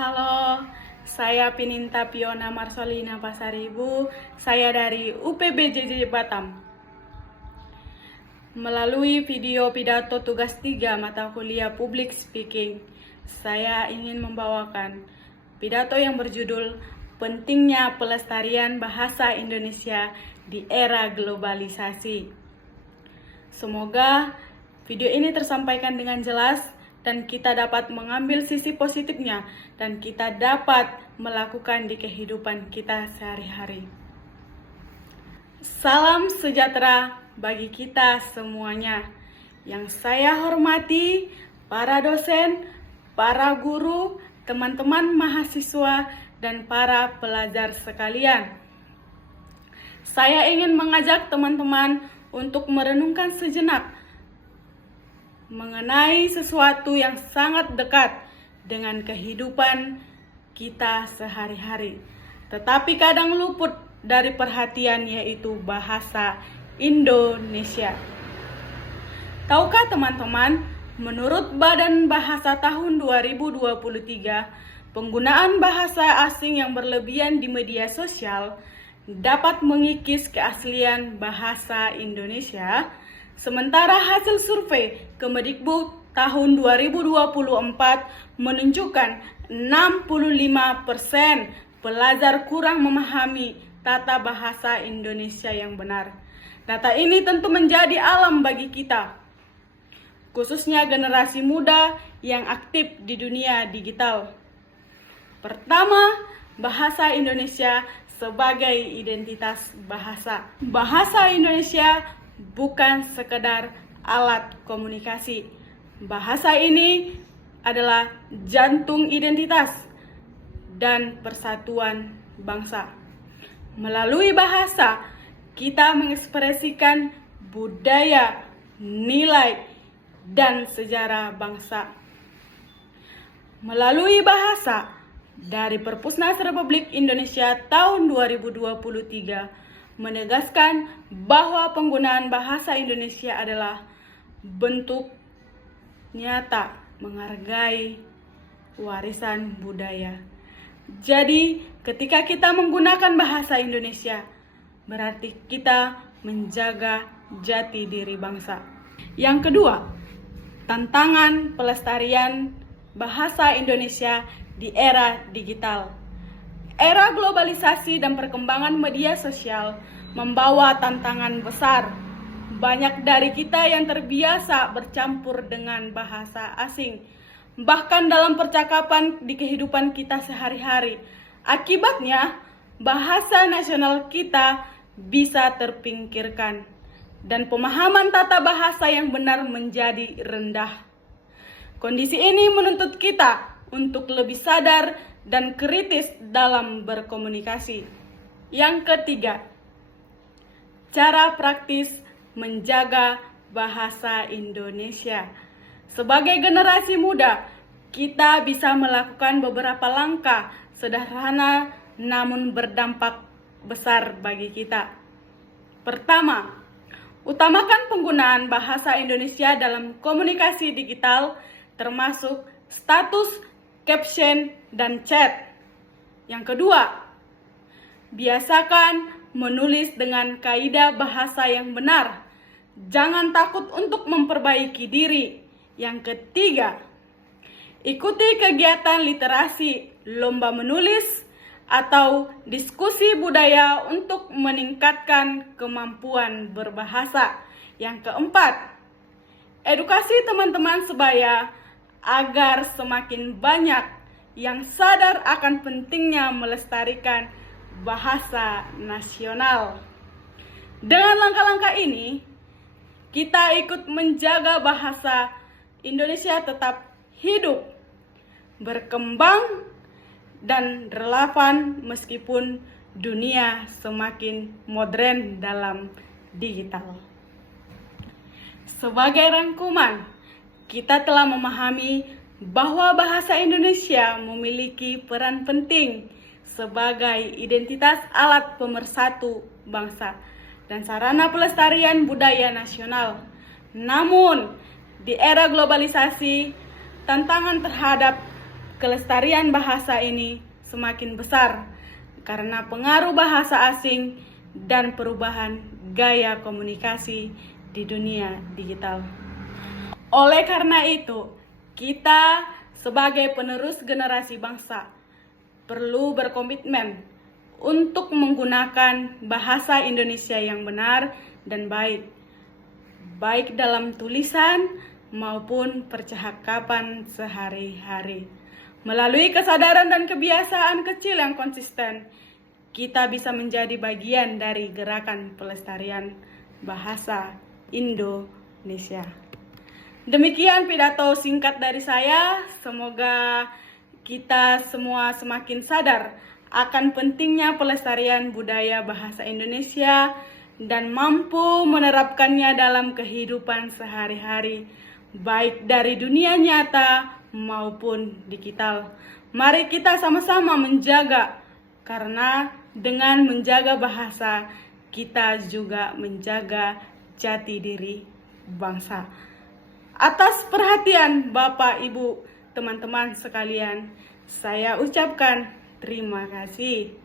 Halo, saya Pininta Piona Marsolina Pasaribu. Saya dari UPBJJ Batam. Melalui video pidato tugas 3 mata kuliah Public Speaking, saya ingin membawakan pidato yang berjudul Pentingnya Pelestarian Bahasa Indonesia di Era Globalisasi. Semoga video ini tersampaikan dengan jelas dan kita dapat mengambil sisi positifnya dan kita dapat melakukan di kehidupan kita sehari-hari. Salam sejahtera bagi kita semuanya. Yang saya hormati para dosen, para guru, teman-teman mahasiswa, dan para pelajar sekalian. Saya ingin mengajak teman-teman untuk merenungkan sejenak mengenai sesuatu yang sangat dekat dengan kehidupan kita sehari-hari, tetapi kadang luput dari perhatian, yaitu bahasa Indonesia. Tahukah teman-teman, menurut Badan Bahasa tahun 2023, penggunaan bahasa asing yang berlebihan di media sosial dapat mengikis keaslian bahasa Indonesia. Sementara hasil survei Kemdikbud tahun 2024 menunjukkan 65% pelajar kurang memahami tata bahasa Indonesia yang benar. Data ini tentu menjadi alam bagi kita, khususnya generasi muda yang aktif di dunia digital. Pertama, bahasa Indonesia sebagai identitas bahasa. Bahasa Indonesia bukan sekedar alat komunikasi. Bahasa ini adalah jantung identitas dan persatuan bangsa. Melalui bahasa, kita mengekspresikan budaya, nilai, dan sejarah bangsa. Melalui bahasa, dari Perpusnas Republik Indonesia tahun 2023 menegaskan bahwa penggunaan bahasa Indonesia adalah bentuk nyata menghargai warisan budaya. Jadi, ketika kita menggunakan bahasa Indonesia, berarti kita menjaga jati diri bangsa. Yang kedua, tantangan pelestarian bahasa Indonesia di era digital. Era globalisasi dan perkembangan media sosial membawa tantangan besar. Banyak dari kita yang terbiasa bercampur dengan bahasa asing, bahkan dalam percakapan di kehidupan kita sehari-hari. Akibatnya, bahasa nasional kita bisa terpinggirkan dan pemahaman tata bahasa yang benar menjadi rendah. Kondisi ini menuntut kita untuk lebih sadar dan kritis dalam berkomunikasi. Yang ketiga, cara praktis menjaga bahasa Indonesia. Sebagai generasi muda, kita bisa melakukan beberapa langkah sederhana namun berdampak besar bagi kita. Pertama, utamakan penggunaan bahasa Indonesia dalam komunikasi digital, termasuk status, caption, dan chat. Yang kedua, biasakan menulis dengan kaidah bahasa yang benar. Jangan takut untuk memperbaiki diri. Yang ketiga, ikuti kegiatan literasi, lomba menulis, atau diskusi budaya untuk meningkatkan kemampuan berbahasa. Yang keempat, edukasi teman-teman sebaya agar semakin banyak yang sadar akan pentingnya melestarikan bahasa nasional. Dengan langkah-langkah ini, kita ikut menjaga bahasa Indonesia tetap hidup, berkembang, dan relevan meskipun dunia semakin modern dalam digital. Sebagai rangkuman, kita telah memahami bahwa bahasa Indonesia memiliki peran penting sebagai identitas alat pemersatu bangsa dan sarana pelestarian budaya nasional. Namun, di era globalisasi, tantangan terhadap kelestarian bahasa ini semakin besar karena pengaruh bahasa asing dan perubahan gaya komunikasi di dunia digital. Oleh karena itu, kita sebagai penerus generasi bangsa perlu berkomitmen untuk menggunakan bahasa Indonesia yang benar dan baik, baik dalam tulisan maupun percakapan sehari-hari. Melalui kesadaran dan kebiasaan kecil yang konsisten, kita bisa menjadi bagian dari gerakan pelestarian bahasa Indonesia. Demikian pidato singkat dari saya. Semoga kita semua semakin sadar akan pentingnya pelestarian budaya bahasa Indonesia dan mampu menerapkannya dalam kehidupan sehari-hari, baik dari dunia nyata maupun digital. Mari kita sama-sama menjaga, karena dengan menjaga bahasa, kita juga menjaga jati diri bangsa. Atas perhatian Bapak, Ibu, teman-teman sekalian, saya ucapkan terima kasih.